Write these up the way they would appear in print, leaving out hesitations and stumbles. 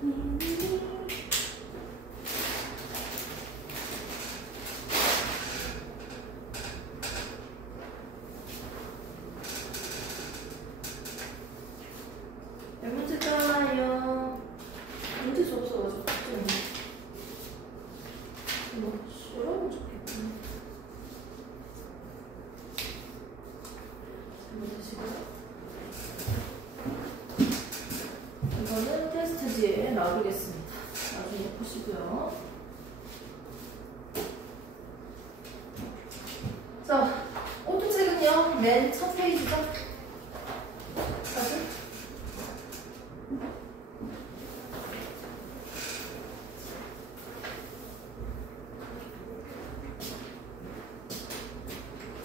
문제 따라요. 문제수 없어가지고 뭐 이러면 좋겠구나. 이거는 테스트지에 놔두겠습니다. 나중에 보시고요. 자, 오토책은요, 맨 첫 페이지죠. 다시.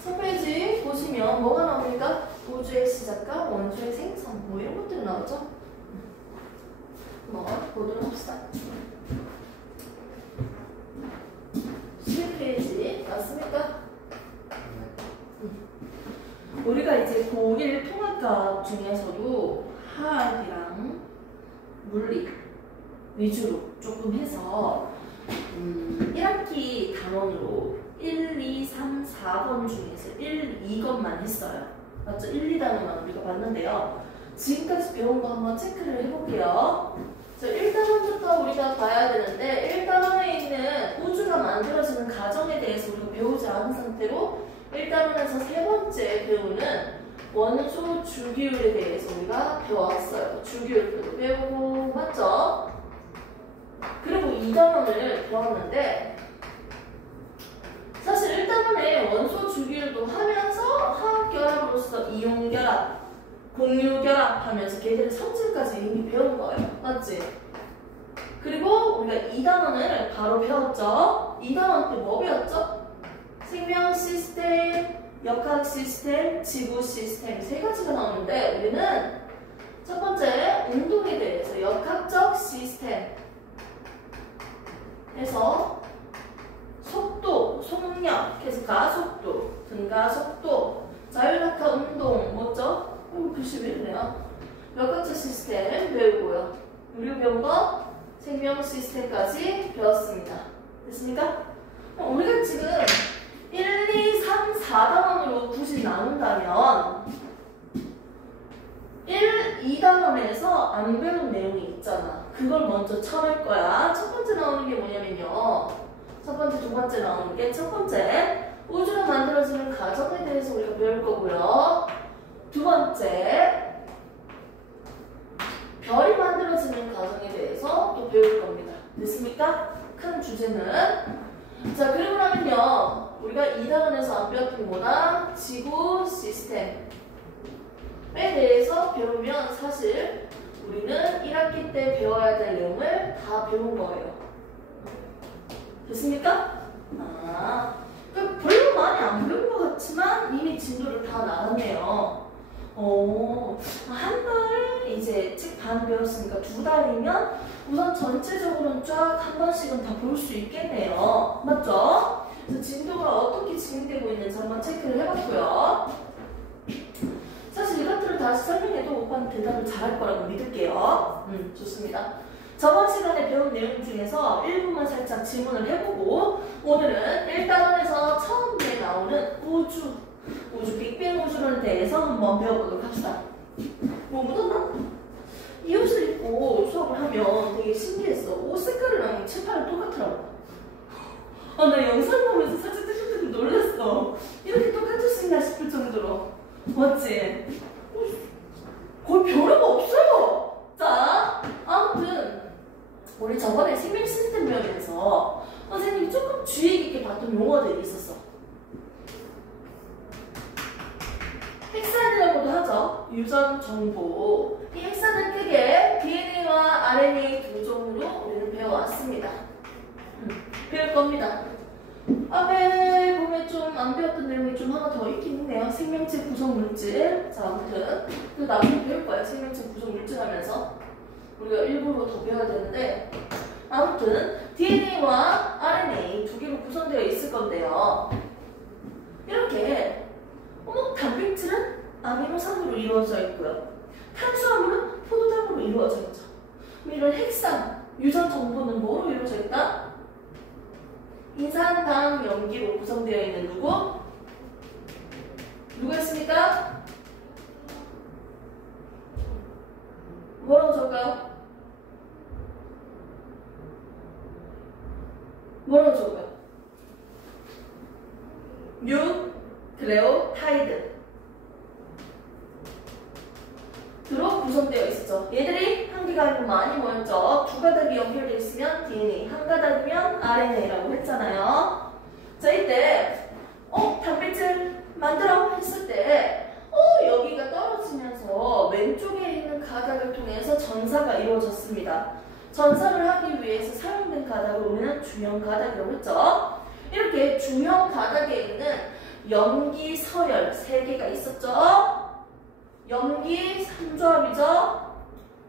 첫 페이지 보시면 뭐가 나옵니까? 우주의 시작과 원소의 생성, 뭐 이런 것들이 나오죠? 한번 보도록 합시다. 11페이지 맞습니까? 우리가 이제 고1 통합과학 중에서도 화학이랑 물리 위주로 조금 해서 1학기 단원으로 1, 2, 3, 4번 중에서 1, 2건만 했어요. 맞죠? 1, 2단원만 우리가 봤는데요. 지금까지 배운 거 한번 체크를 해볼게요. 자, 1단원부터 우리가 봐야 되는데 1단원에 있는 우주가 만들어지는 과정에 대해서 우리가 배우지 않은 상태로 1단원에서 세 번째 배우는 원소 주기율에 대해서 우리가 배워왔어요. 주기율도 배우고 맞죠? 그리고 2단원을 배웠는데 사실 1단원에 원소 주기율도 하면서 화학결합으로서 이온결합, 공유결합 하면서 걔들의 성질까지 이미 배운 거예요. 맞지? 그리고 우리가 2단원을 바로 배웠죠? 2단원 때 뭐 배웠죠? 생명 시스템, 역학 시스템, 지구 시스템 세 가지가 나오는데 우리는 첫 번째 운동에 대해서 역학적 시스템 해서 속도, 속력, 계속 가속도, 등가속도, 자율낙하 운동, 뭐죠? 글씨 왜 이러네요. 역학적 시스템 배우고요. 우리가 배운 거 생명 시스템까지 배웠습니다. 됐습니까? 우리가 지금 1, 2, 3, 4단원으로 굳이 나눈다면 1, 2단원에서 안 배운 내용이 있잖아. 그걸 먼저 쳐낼 거야. 첫 번째 나오는 게 뭐냐면요. 첫 번째, 두 번째 나오는 게 첫 번째 우주가 만들어지는 과정에 대해서 우리가 배울 거고요. 두 번째 별이 만들어지는 과정에 대해서 또 배울 겁니다. 됐습니까? 큰 주제는 자, 그리고 나면요 우리가 2단원에서 안 배웠던 게 뭐다? 지구 시스템에 대해서 배우면 사실 우리는 1학기 때 배워야 될 내용을 다 배운 거예요. 됐습니까? 별로 많이 안 배운 것 같지만 이미 진도를 다 나갔네요. 한 달을 이제 책 반 배웠으니까 2달이면 우선 전체적으로는 쫙 한 번씩은 다 볼 수 있겠네요. 맞죠? 그래서 진도가 어떻게 진행되고 있는지 한번 체크를 해봤고요. 사실 이것들을 다시 설명해도 오빠는 대답을 잘할 거라고 믿을게요. 좋습니다. 저번 시간에 배운 내용 중에서 일부만 살짝 질문을 해보고 오늘은 1단원에서 처음에 나오는 우주 빅뱅 우주론에 대해서 한번 배워보도록 합시다. 뭐 묻었나? 이 옷을 입고 수업을 하면 되게 신기했어. 옷 색깔이랑 칠판이 똑같더라고. 나 영상 보면서 살짝 뜨끔뜨끔 놀랐어. 이렇게 똑같을 수 있나 싶을 정도로. 맞지? 거의 별의가 없어요. 자, 아무튼 우리 저번에 생명 시스템 배우면서 선생님이 조금 주의 깊게 봤던 용어들이 있었어. 핵산이라고도 하죠. 유전 정보. 이 핵산은 크게 DNA와 RNA 두 종으로 우리는 배워왔습니다. 배울 겁니다. 앞에 보면 좀 안 배웠던 내용이 좀 하나 더 있긴 있네요. 생명체 구성 물질. 자, 아무튼 그 나중에 배울 거예요. 생명체 구성 물질 하면서 우리가 일부러 더 배워야 되는데 아무튼 DNA와 RNA 두 개로 구성되어 있을 건데요. 이렇게 아미노산으로 이루어져 있고요. 탄수화물은 포도당으로 이루어져 있죠. 이런 핵산, 유전 정보는 뭐로 이루어져 있다? 인산, 당, 염기로 구성되어 있는 누구? 누가 있습니까? 뭐라고 적어요? 뭐라고 적어요? 뉴클레오타이드 로 구성되어 있었죠. 얘들이 한 개가 아니고 많이 모였죠. 두 가닥이 연결되어 있으면 DNA, 한 가닥이면 RNA라고 했잖아요. 자, 이때 단백질 만들어 했을 때 여기가 떨어지면서 왼쪽에 있는 가닥을 통해서 전사가 이루어졌습니다. 전사를 하기 위해서 사용된 가닥을 우리는 주형 가닥이라고 했죠. 이렇게 주형 가닥에 있는 염기, 서열 3개가 있었죠. 염기 3조합이죠.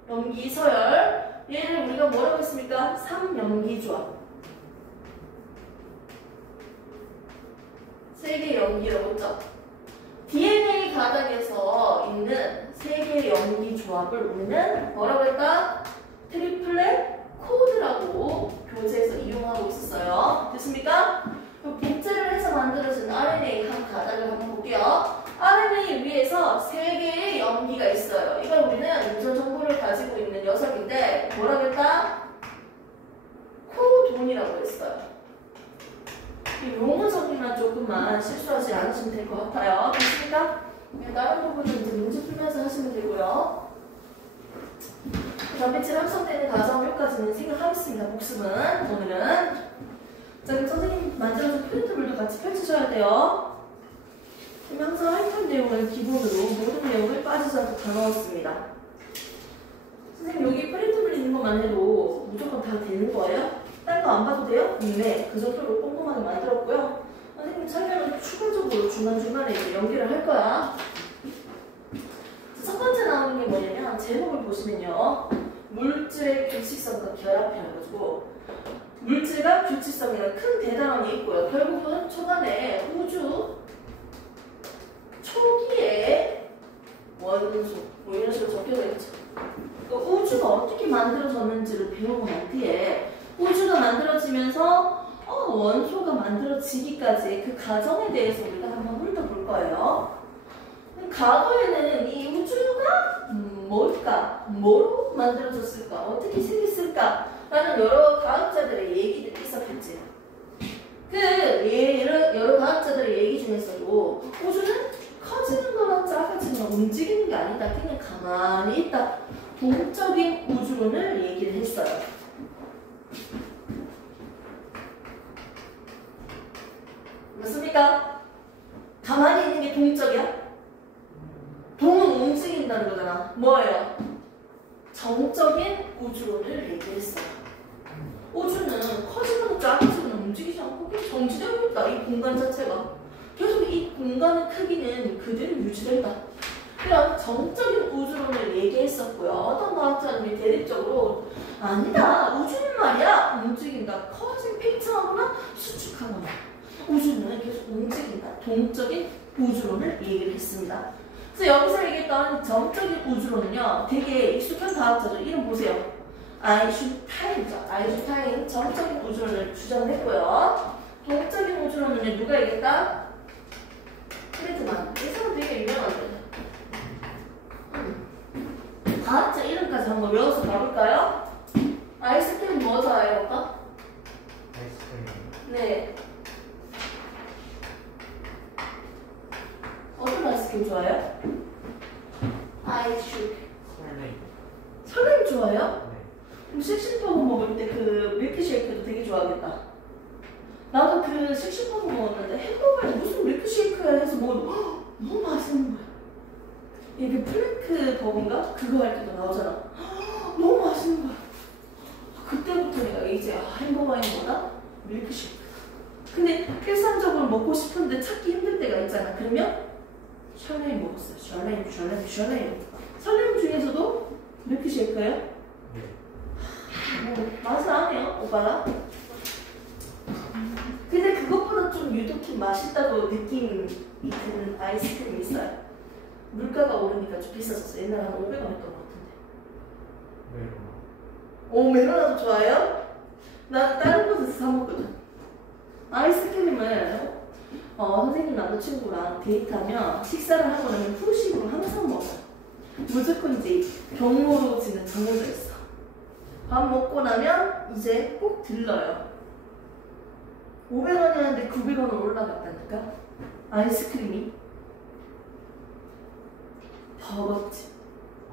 염기, 서열. 얘를 우리가 뭐라고 했습니까? 3염기 조합. 3개의 염기라고 했죠. DNA 가닥에서 있는 3개의 염기 조합을 우리는 뭐라고 했다? 트리플렛 코드라고 교재에서 이용하고 있었어요. 됐습니까? 복제를 해서 만들어진 RNA 한 가닥을 한번 볼게요. RNA 위에서 3개의 염기가 있어요. 이걸 우리는 유전 정보를 가지고 있는 녀석인데 뭐라고 했다? 코돈이라고 했어요. 이 용어적이나 조금만 실수하지 않으시면 될 것 같아요. 됐습니까? 다른 부분은 이제 문제 풀면서 하시면 되고요. 단백질 합성되는 과정 여기까지는 생각하겠습니다. 복습은 오늘은. 자, 그럼 선생님 만들어준 프린트물도 같이 펼치셔야 돼요. 항상 할편 내용을 기본으로 모든 내용을 빠지지 않고 다 넣었습니다. 선생님 여기 프린트물 있는 것만 해도 무조건 다 되는 거예요? 딴 거 안 봐도 돼요? 네, 그 정도로 꼼꼼하게 만들었고요. 선생님 설명은 추가적으로 중간중간에 이제 연기를 할 거야. 첫 번째 나오는 게 뭐냐면 제목을 보시면요. 물질의 규칙성과 결합해가지고 물질과 규칙성이라는 큰 대단원이 있고요. 결국은 초반에 우주 초기에 원소 뭐 이런 식으로 적혀져 있죠. 그러니까 우주가 어떻게 만들어졌는지를 배우고 난 뒤에 우주가 만들어지면서 원소가 만들어지기까지 그 과정에 대해서 우리가 한번 훑어볼 거예요. 과거에는 이 우주가 뭘까? 뭐로 만들어졌을까? 어떻게 생겼을까? 라는 여러 과학자들의 얘기들이 있었겠지. 여러 과학자들의 얘기 중에서도 우주는 커지는 거나 작아지는 거나 움직이는 게 아니다. 그냥 가만히 있다. 동적인 우주론을 얘기를 했어요. 맞습니까? 가만히 있는 게 동적이야? 동은 움직인다는 거잖아. 뭐예요? 정적인 우주론을 얘기했어요. 우주는 커지거나 작아지거나 움직이지 않고 그냥 정지되어 있다. 이 공간 자체가. 계속 이 공간의 크기는 그대로 유지된다. 그런 정적인 우주론을 얘기했었고요. 어떤 과학자들이 대립적으로 아니다. 우주는 말이야. 움직인다. 커진 팽창하거나 수축하거나. 우주는 계속 움직인다. 동적인 우주론을 얘기를 했습니다. 그래서 여기서 얘기했던 정적인 우주론은요. 되게 익숙한 과학자죠. 이름 보세요. 아인슈타인이죠. 아인슈타인 정적인 우주론을 주장을 했고요. 동적인 우주론은 누가 얘기했다? 프리드만. 이 사람 되게 유명한데. 과학자 이름까지 한번 외워서 가볼까요? 아이스크림 뭐 좋아해요, 오빠? 아이스크림. 네. 어떤 아이스크림 좋아해요? 아이슈. 설레임. 설레임 좋아해요? 네. 그럼 씩씩버거 먹을 때 그 밀크쉐이크도 되게 좋아하겠다. 나도 그 씩씩버거 먹었는데 햄버거에 무슨 밀크쉐이크야 해서 먹으면 너무 맛있는 거야. 이게 플랭크 버거인가? 그거 할 때도 나오잖아. 너무 맛있는 거야. 그때부터 내가 이제 햄버거인 거다? 밀크쉐이크. 근데 일상적으로 먹고 싶은데 찾기 힘들 때가 있잖아. 그러면 샬레임 먹었어요. 샬레임. 샬레임 중에서도 밀크쉐이크예요? 네. 맛은 아네요, 오빠야. 근데 그것보다 좀 유독히 맛있다고 느낌이 드는 아이스크림이 있어요. 물가가 오르니까 좀 비싸졌어. 옛날에 한 500원 했던 것 같은데. 네. 오, 메로나도 좋아해요? 난 다른 곳에서 사 먹거든. 아이스크림을 선생님 남자친구랑 데이트하면 식사를 하고 나면 후식으로 항상 먹어요. 무조건 이제 경로로 지는 정해져 있어. 밥 먹고 나면 이제 꼭 들러요. 500원이었는데 900원으로 올라갔다니까. 아이스크림이 버거집,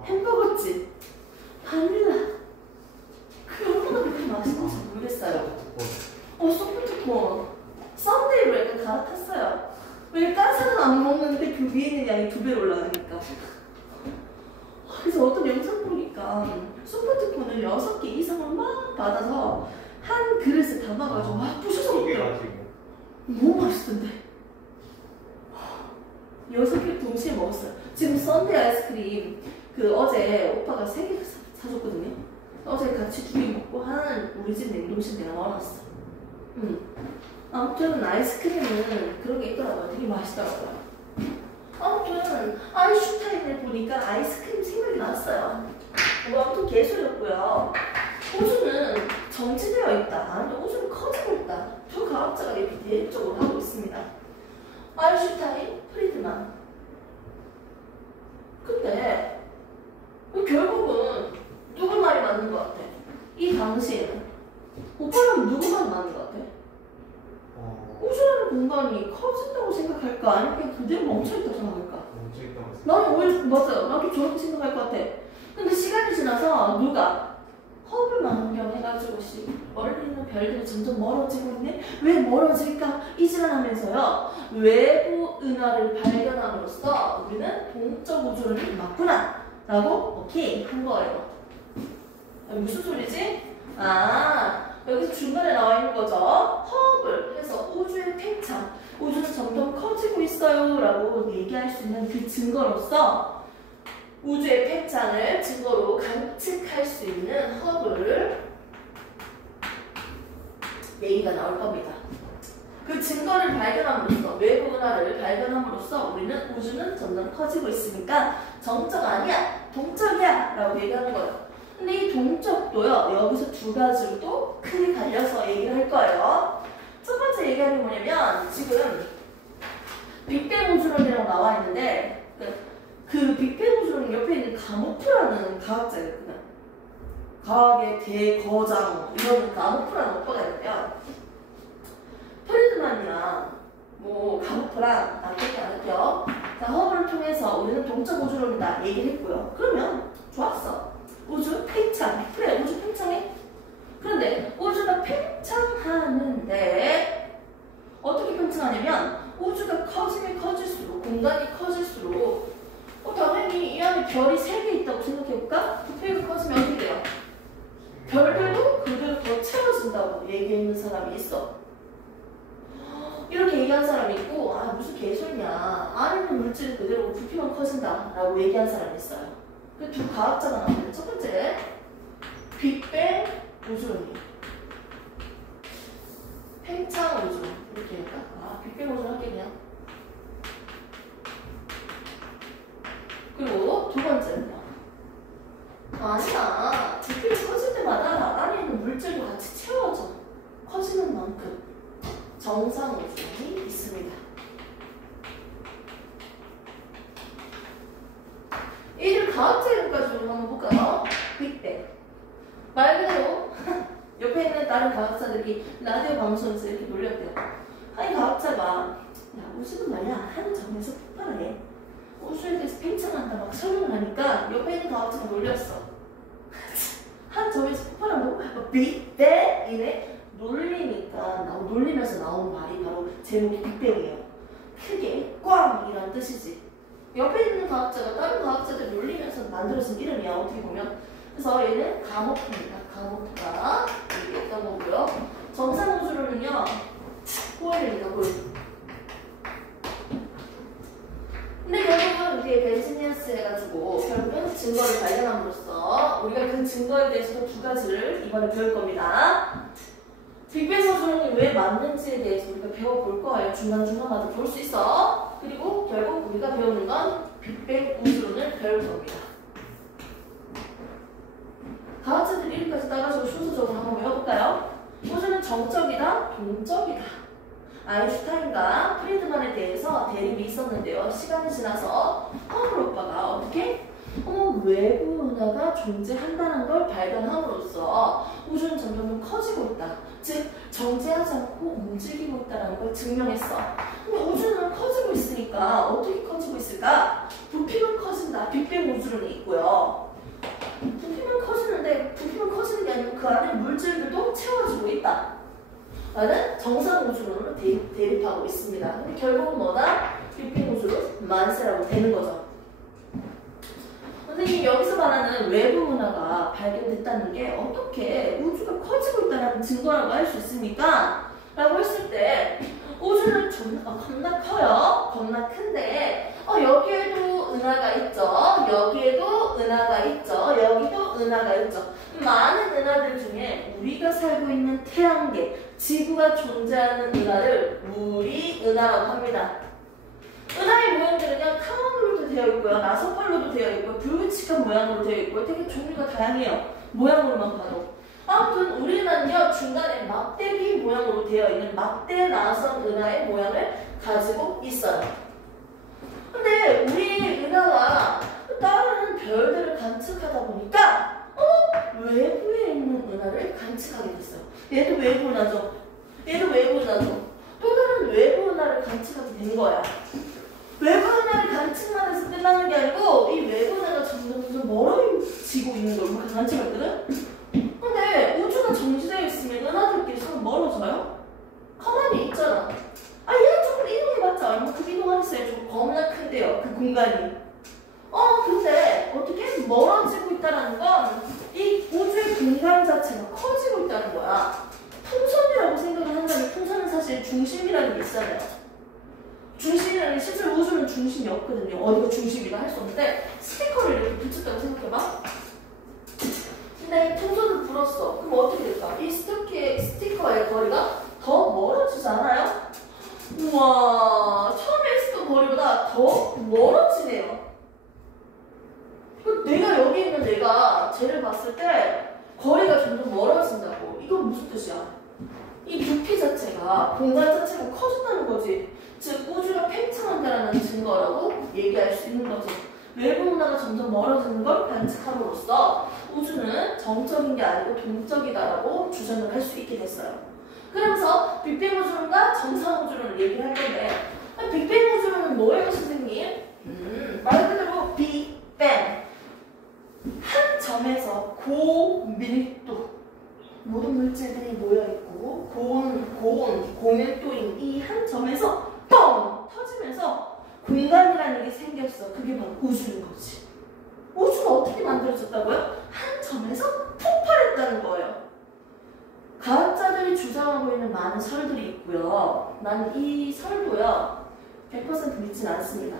햄버거집, 바닐라. 그게 얼마나 그렇게 맛있는지 모르겠어요. 소프트콘 썬데이로 약간 갈아탔어요. 왜 까사는 안 먹는데 그 위에 있는 양이 2배로 올라가니까. 그래서 어떤 영상 보니까 소프트콘을 6개 이상을 막 받아서 한 그릇에 담아가지고 막 부셔서 먹더라고요. 너무 맛있던데. 6개 동시에 먹었어요. 지금 썬데이 아이스크림 어제 오빠가 3개 사줬거든요. 어제 같이 2개 먹고 하나는 우리 집 냉동실에 내가 넣어놨어. 아무튼 아이스크림은 그런 게 있더라고요. 되게 맛있더라고요. 아무튼 아인슈타인을 보니까 아이스크림 생각이 났어요. 아무튼 개소리였고요. 우주는 정체되어 있다. 아니면 우주는 커지고 있다. 두 과학자가 이렇게 대립적으로 하고 있습니다. 아인슈타인, 프리드만. 근데 결국은 누구 말이 맞는 것 같아? 이 당시에는 오빠는 누구 말이 맞는 것 같아? 우주라는 공간이 커진다고 생각할까? 아니면 그냥 그대로 멈춰있다고 생각할까? 멈춰있다고 생각. 나는 오히려 맞아요. 나도 저렇게 생각할 것 같아. 근데 시간이 지나서 누가 허블 망원경 해가지고 멀리 있는 별들이 점점 멀어지고 있네? 왜 멀어질까? 이질하면서요. 외부 은하를 발견함으로써 우리는 동적 우주론이 맞구나 라고 오케이 한 거예요. 무슨 소리지? 여기서 중간에 나와 있는 거죠. 허블 해서 우주의 팽창, 우주는 점점 커지고 있어요 라고 얘기할 수 있는 그 증거로서 우주의 팽창을 증거로 관측할 수 있는 허블 얘기가 나올 겁니다. 그 증거를 발견함으로써, 외부 은하를 발견함으로써 우리는 우주는 점점 커지고 있으니까 정적 아니야, 동적이야 라고 얘기하는 거예요. 근데 이 동적도요, 여기서 두 가지로 또 크게 갈려서 얘기를 할 거예요. 첫 번째 얘기하는 게 뭐냐면, 지금 빅뱅 우주론이라고 나와 있는데, 그 빅뱅 우주론 옆에 있는 가모프라는 과학자였거든. 과학의 대거장, 이런 가모프라는 오빠가 있는데요. 프리드만이랑 가모프랑 그렇게 안 했죠. 허블을 통해서 우리는 동적 우주론이다 얘기를 했고요. 그러면 좋았어. 우주 팽창. 그래, 우주 팽창해. 그런데 우주가 팽창하는데 어떻게 팽창하냐면 우주가 커지면 커질수록, 공간이 커질수록 당연히 이 안에 별이 3개 있다고 생각해볼까? 부피가 커지면 어떻게 돼요? 별들도 그대로 더 채워진다고 얘기하는 사람이 있어. 이렇게 얘기한 사람이 있고, 무슨 개소리냐. 안에 있는 물질이 그대로 부피만 커진다 라고 얘기한 사람이 있어요. 그 두 과학자가 나왔는데, 첫 번째 빅뱅 우주론이 팽창 우주론 이렇게 할까? 빅뱅 우주론 할게 그냥. 그리고 두 번째는요, 아니야, 부피가 커질 때마다 안에 있는 물질도 같이 채워져. 커지는 만큼 정상 우주론이 있습니다. 이들 과학자 이름까지 한번 볼까요? 빅뱅. 말 그대로 옆에 있는 다른 과학자들이 라디오 방송에서 이렇게 놀렸대요. 이 과학자가 야, 우주는 말이야 한 점에서 폭발해. 우주에 대해서 팽창한다 막 설명을 하니까 옆에 있는 과학자가 놀렸어. 한 점에서 폭발한다고? 빅뱅이네? 놀리면서 나온 말이 바로 제목이 빅뱅이에요. 크게 꽝이란 뜻이지. 옆에 있는 과학자가 다른 과학자들 놀리면서 만들어진 이름이야, 어떻게 보면. 그래서 얘는 가모프입니다. 가모프가 여기 있던 거고요. 정상 우주론은요, 호일입니다, 호일. 근데 결국은 이게 벤지니어스 해가지고 결국은 증거를 발견함으로써 우리가 그 증거에 대해서도 두 가지를 이번에 배울 겁니다. 빅뱅 우주론이 왜 맞는지에 대해서 우리가 배워볼 거예요. 중간중간마다 볼 수 있어. 그리고 결국 우리가 배우는 건 빅뱅 우주론을 배울 겁니다. 과학자들 이름까지 따가지고 정적이다, 동적이다. 아인슈타인과 프리드만에 대해서 대립이 있었는데요. 시간이 지나서 허블 오빠가 어떻게? 외부 은하가 존재한다는 걸 발견함으로써 우주는 점점 커지고 있다. 즉 정지하지 않고 움직이고 있다는 걸 증명했어. 근데 우주는 커지고 있으니까 어떻게 커지고 있을까? 부피만 커진다. 빅뱅 우주론이 있고요. 부피만 커지는데 부피만 커지는 게 아니고 그 안에 물질들도 채워지고 있다. 라는 정상 우주론으로 대립하고 있습니다. 근데 결국은 뭐다? 빅뱅 우주론 만세라고 되는 거죠. 선생님 여기서 말하는 외부 은하가 발견됐다는 게 어떻게 우주가 커지고 있다는 증거라고 할 수 있습니까? 라고 했을 때 우주는 겁나 커요. 겁나 큰데 여기에도 은하가 있죠. 여기에도 은하가 있죠. 여기도 은하가 있죠. 많은 은하들 중에 우리가 살고 있는 태양계, 지구가 존재하는 은하를 우리 은하라고 합니다. 은하의 모양들은요, 카운으로도 되어 있고요, 나서팔로도 되어 있고요, 불규칙한 모양으로 되어 있고요, 되게 종류가 다양해요. 모양으로만 봐도. 아무튼 우리는요, 중간에 막대기 모양으로 되어 있는 막대 나선 은하의 모양을 가지고 있어요. 근데 우리 은하가 다른 별들을 관측하다 보니까 외부에 있는 은하를 관측하게 됐어요. 얘도 외부 은하죠. 얘도 외부 은하죠. 또 다른 외부 은하를 관측하게 된 거야. 외부 은하를 관측만 해서 끝나는 게 아니고 이 외부 은하가 점점 멀어지고 있는 걸 우리가 관측했거든? 근데 우주가 정지되어 있으면 은하들끼리 서로 멀어져요? 가만히 있잖아. 얘는 조금 이동해봤자 얼마 그 이동하겠어요? 조금 겁나 큰데요, 그 공간이. 근데 어떻게 멀어지고 있다는 건 이 우주의 공간 자체가 커지고 있다는 거야. 풍선이라고 생각을 한다면 풍선은 사실 중심이라는 게 있잖아요. 중심이라는 게 실제로 우주는 중심이 없거든요. 어디가 중심이다 할 수 없는데 스티커를 이렇게 붙였다고 생각해봐. 근데 풍선을 불었어. 그럼 어떻게 될까? 이 스티커의 거리가 더 멀어지지 않아요? 우와, 처음에 있었던 거리보다 더 멀어지네요. 내가 여기 있는 내가 쟤를 봤을 때 거리가 점점 멀어진다고. 이건 무슨 뜻이야? 이 부피 자체가, 공간 자체가 커진다는 거지. 즉 우주가 팽창한다는 증거라고 얘기할 수 있는 거지. 외부 은하가 점점 멀어지는 걸 관측함으로써 우주는 정적인 게 아니고 동적이다라고 주장을 할 수 있게 됐어요. 그러면서 빅뱅 우주론과 정상 우주론을 얘기를 할 건데, 빅뱅 우주론은 뭐예요, 선생님? 말 그대로 빅뱅. 한 점에서 고밀도, 모든 물질들이 모여있고 고밀도인 이 한 점에서 뻥! 터지면서 공간이라는 게 생겼어. 그게 바로 우주인 거지. 우주가 어떻게 만들어졌다고요? 한 점에서 폭발했다는 거예요. 과학자들이 주장하고 있는 많은 설들이 있고요. 나는 이 설도요 100% 믿진 않습니다.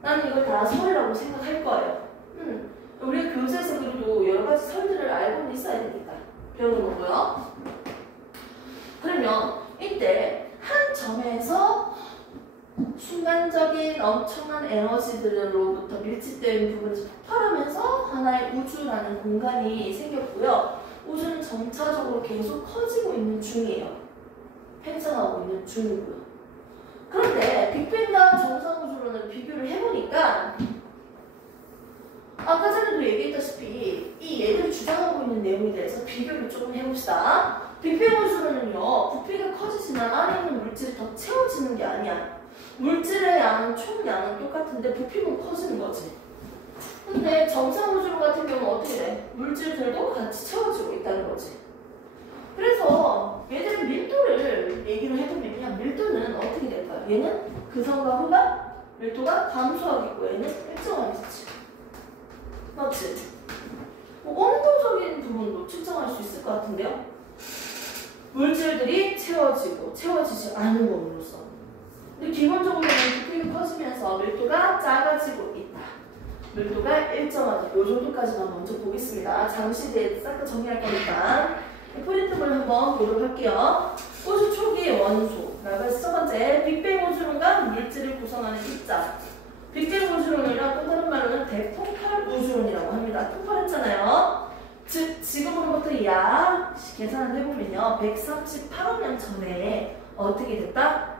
나는 이걸 다 설이라고 생각할 거예요. 우리 교재에서 그래도 여러 가지 설들을 알고는 있어야 되니까 배우는 거고요. 그러면 이때 한 점에서 순간적인 엄청난 에너지들로부터 밀집된 부분에서 폭발하면서 하나의 우주라는 공간이 생겼고요. 우주는 점차적으로 계속 커지고 있는 중이에요. 팽창하고 있는 중이고요. 그런데 빅뱅과 정상우주론을 비교를 해보니까 아까 전에도 얘기했다시피 이 얘들이 주장하고 있는 내용에 대해서 비교를 조금 해봅시다. 빅뱅 우주론은요, 부피가 커지지만 안에 있는 물질이 더 채워지는 게 아니야. 물질의 양은, 총량은 똑같은데 부피만 커지는 거지. 근데 정상 우주론 같은 경우는 어떻게 돼? 물질들도 같이 채워지고 있다는 거지. 그래서 얘들은 밀도를 얘기를 해보면 그냥 밀도는 어떻게 될까요? 얘는 그선과 후가 밀도가 감소하겠고 얘는 일정하겠지. 맞지? 온도적인 부분도 측정할 수 있을 것 같은데요? 물질들이 채워지고 채워지지 않는 것으로서. 근데 기본적으로는 부피가 커지면서 밀도가 작아지고 있다. 밀도가 일정하다. 이 정도까지만 먼저 보겠습니다. 잠시 뒤에 싹 다 정리할 거니까. 프린트물 한번 보도록 할게요. 우주 초기의 원소라고 해서 첫 번째 빅뱅 우주론과 물질을 구성하는 입자. 빅뱅 우주론이랑 또 다른 말로는 대폭발 우주론이라고 합니다. 폭발했잖아요. 즉 지금으로부터 약 계산을 해보면요. 138억 년 전에 어떻게 됐다?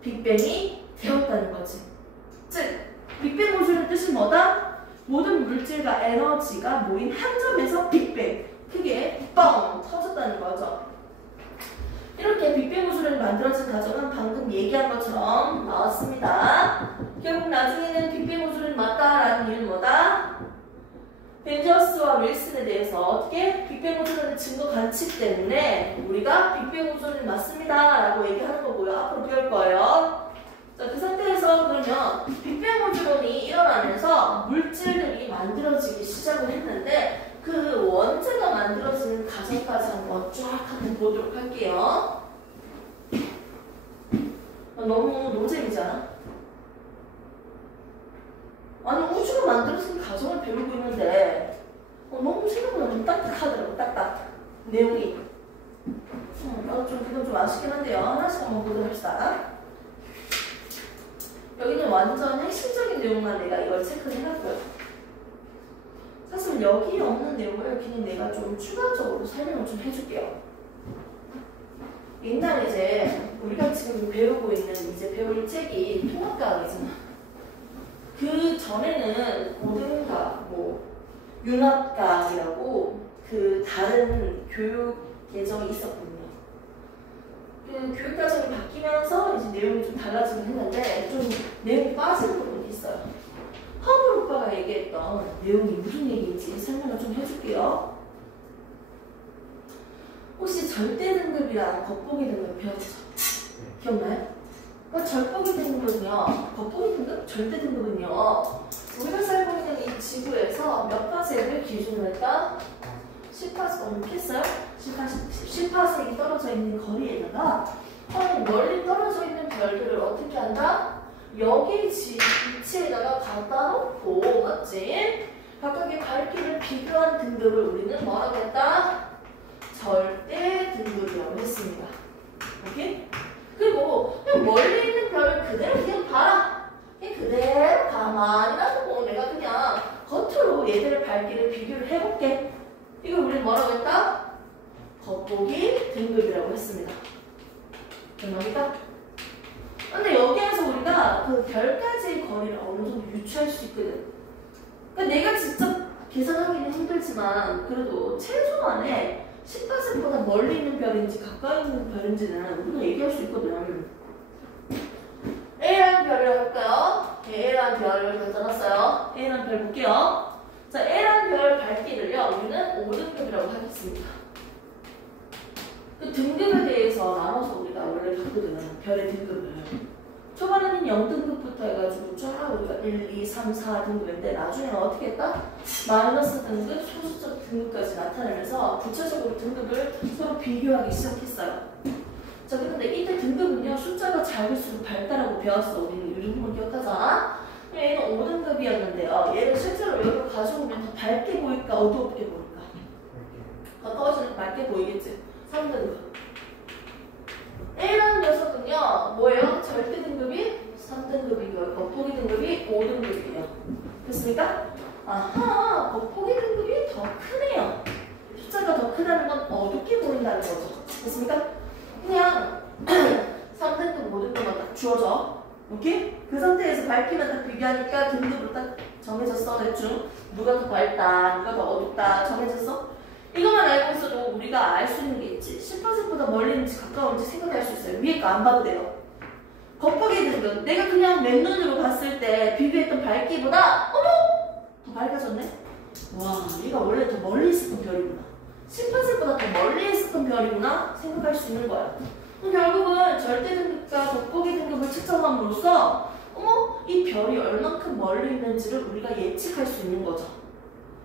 빅뱅이 되었다는 거지. 즉, 빅뱅 우주의 뜻이 뭐다? 모든 물질과 에너지가 모인 한 점에서 빅뱅, 크게 뻥 터졌다는 거죠. 이렇게 빅뱅 우주를 만들어진 과정은 방금 얘기한 것처럼 나왔습니다. 결국 나중에는 빅뱅 우주는 맞다라는 이유는 뭐다? 벤저스와 윌슨에 대해서 어떻게 빅뱅 우주론의 증거 관측 때문에 우리가 빅뱅 우주론이 맞습니다 라고 얘기하는 거고요. 앞으로 배울 거예요. 자, 그 상태에서 그러면 빅뱅 우주론이 일어나면서 물질들이 만들어지기 시작을 했는데 그 원체가 만들어지는 과정까지 한번 쫙 한번 보도록 할게요. 너무 노잼이지 않아? 아니 우주가 만들어진 과정을 배우고 있는데 너무 생각보다 좀 딱딱하더라고. 딱딱 내용이 그건 좀 아쉽긴 한데요. 하나씩 한번 보도록 합시다. 여기는 완전 핵심적인 내용만 내가 이걸 체크를 해놨고요. 사실 여기에 없는 내용을 그냥 내가 좀 추가적으로 설명을 좀 해줄게요. 옛날에 이제 우리가 지금 배우고 있는 이제 배울 책이 통합과학이잖아. 그 전에는 고등과학, 융합과학이라고 그 다른 교육 예정이 있었거든요. 그 교육 과정이 바뀌면서 이제 내용이 좀 달라지긴 했는데 좀 내용이 빠지는 부분이 있어요. 허블 오빠가 얘기했던 내용이 무슨 얘기인지 설명을 좀 해줄게요. 혹시 절대 등급이랑 겉보기 등급 배웠죠? 기억나요? 그러니까 절보기 등급은요, 겉보기 등급, 절대 등급은요, 우리가 살고 있는 이 지구에서 몇 파섹을 기준으로 했다? 10파섹, 했어요? 10파섹이 떨어져 있는 거리에다가 멀리 떨어져 있는 별들을 어떻게 한다? 여기 위치에다가 갖다 놓고, 맞지? 각각의 밝기를 비교한 등급을 우리는 뭐라고 했다? 절대 등급이라고 했습니다. 오케이? 그리고 그냥 멀리 있는 별을 그대로 그냥 봐라. 그냥 그대로 가만히 놔두고 내가 그냥 겉으로 얘들의 밝기를 비교를 해볼게. 이걸 우리는 뭐라고 했다? 겉보기 등급이라고 했습니다. 됩니까? 근데 여기에서 우리가 그 별까지의 거리를 어느 정도 유추할 수 있거든. 그러니까 내가 직접 계산하기는 힘들지만 그래도 최소한의 10%보다 멀리 있는 별인지 가까이 있는 별인지는 우리가 얘기할 수 있거든. A라는 별을 할까요? A라는 별을 결정했어요. A라는 별 볼게요. 자, A라는 별 밝기를요, 우리는 5등급이라고 하겠습니다. 그 등급에 대해서 나눠서 우리가 원래 봤거든. 별의 등급을. 초반에는 0등급부터 해가지고 쫙 우리가 1, 2, 3, 4등급인데 나중에는 어떻게 했다? 마이너스 등급, 소수점 등급까지 나타내면서 구체적으로 등급을 서로 비교하기 시작했어요. 자, 그런데 이때 등급은요, 숫자가 작을수록 밝다라고 배웠어. 우리는 이 부분 기억하자. 얘는 5등급이었는데요. 얘를 실제로 여기로 가져오면 더 밝게 보일까, 어둡게 보일까? 가까워지면 밝게 보이겠지. 3등급. A라는 녀석은요, 뭐예요? 절대 등급이 3등급이고요. 겉보기 등급이 5등급이에요. 됐습니까? 아하, 겉보기 등급이 더 크네요. 숫자가 더 크다는 건 어둡게 보인다는 거죠. 됐습니까? 그냥 3등급, 5등급만 딱 주어져. 오케이? 그 상태에서 밝기만 딱 비교하니까 등급으로 딱 정해졌어. 대충 누가 더 밝다, 누가 더 어둡다 정해졌어? 이것만 알고 있어도 우리가 알 수 있는 게 있지. 10%보다 멀리 있는지 가까운지 생각할 수 있어요. 위에 거 안 봐도 돼요. 겉보기 등급. 내가 그냥 맨눈으로 봤을 때 비교했던 밝기보다 어머! 더 밝아졌네? 와, 얘가 원래 더 멀리 있었던 별이구나. 10%보다 더 멀리 있었던 별이구나 생각할 수 있는 거야. 그럼 결국은 절대 등급과 겉보기 등급을 측정함으로써 어머! 이 별이 얼만큼 멀리 있는지를 우리가 예측할 수 있는 거죠.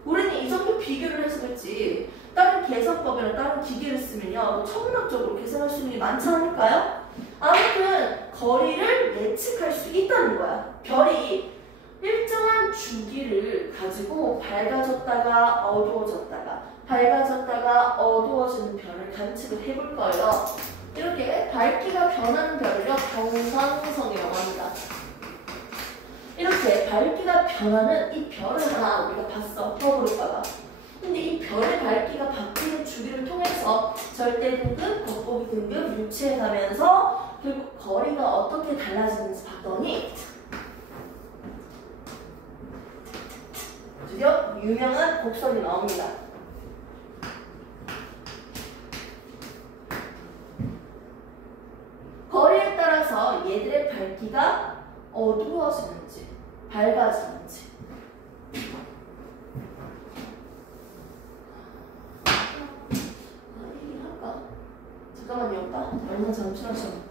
우리는 이 정도 비교를 해서 그렇지 다른 계산법이나 다른 기계를 쓰면요 천문학적으로 계산할 수 있는 게 많지 않을까요? 아무튼 거리를 예측할 수 있다는 거야. 별이 일정한 주기를 가지고 밝아졌다가 어두워졌다가 밝아졌다가 어두워지는 별을 관측을 해볼 거예요. 이렇게 밝기가 변하는 별을요 경상성이라고 합니다. 이렇게 밝기가 변하는 이 별을 하나 우리가 봤어. 허블 오빠가. 근데 이 별의 밝기가 바뀌는 주기를 통해서 절대 등급, 겉보기 등급 유치해 가면서 결국 거리가 어떻게 달라지는지 봤더니 드디어 유명한 곡선이 나옵니다. 거리에 따라서 얘들의 밝기가 어두워지는지 밝아지는지 얘기할까? 잠깐만요. 얼마 잠시만요.